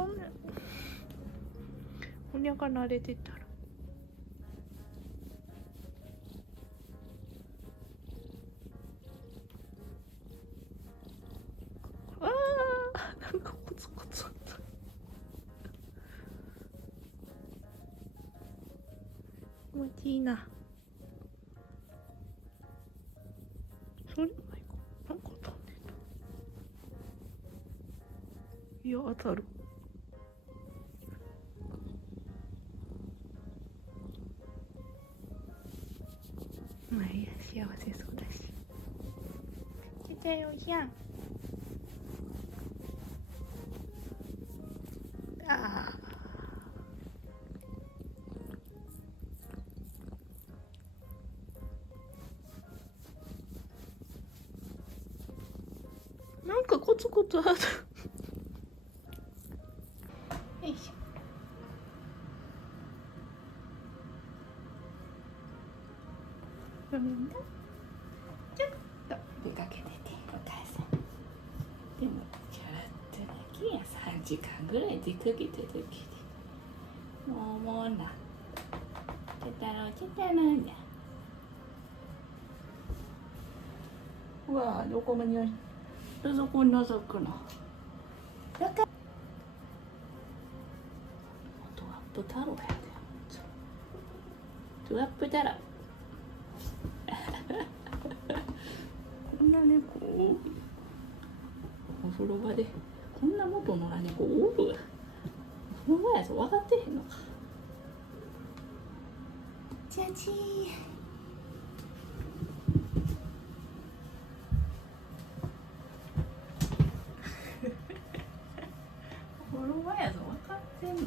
とんねん。おにゃが慣れてたら。あー、なんかコツコツあった。気持ちいいな。それないか。なんか飛んでた。いや、当たる。まあいいや、幸せそうだし。ちっちゃいおじゃん。ああ。なんかコツコツある。よいしょ。ごめんな。ちょっと出かけてて、お母さん。でも、ちょっとだけや、3時間ぐらい出かけてるけど。もうな。ちょたろう、ちょたろうじゃ。うわぁ、どこまでどこに覗くの。トラップ太郎やで。トラップ太郎。こんな猫お風呂場でこんな元のら猫おる。お風呂場やぞ、分かってへんのか。じゃじー。お風呂場やぞ、分かってんの。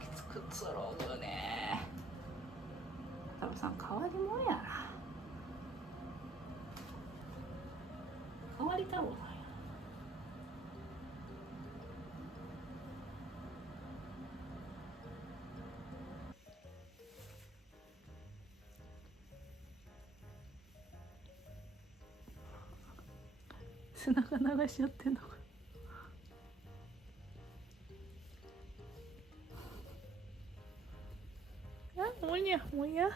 きつくつろぐね。太郎さん変わり者やな。変わり太郎さんや。背中流しちゃってんのか。あ、もにゃもにゃ。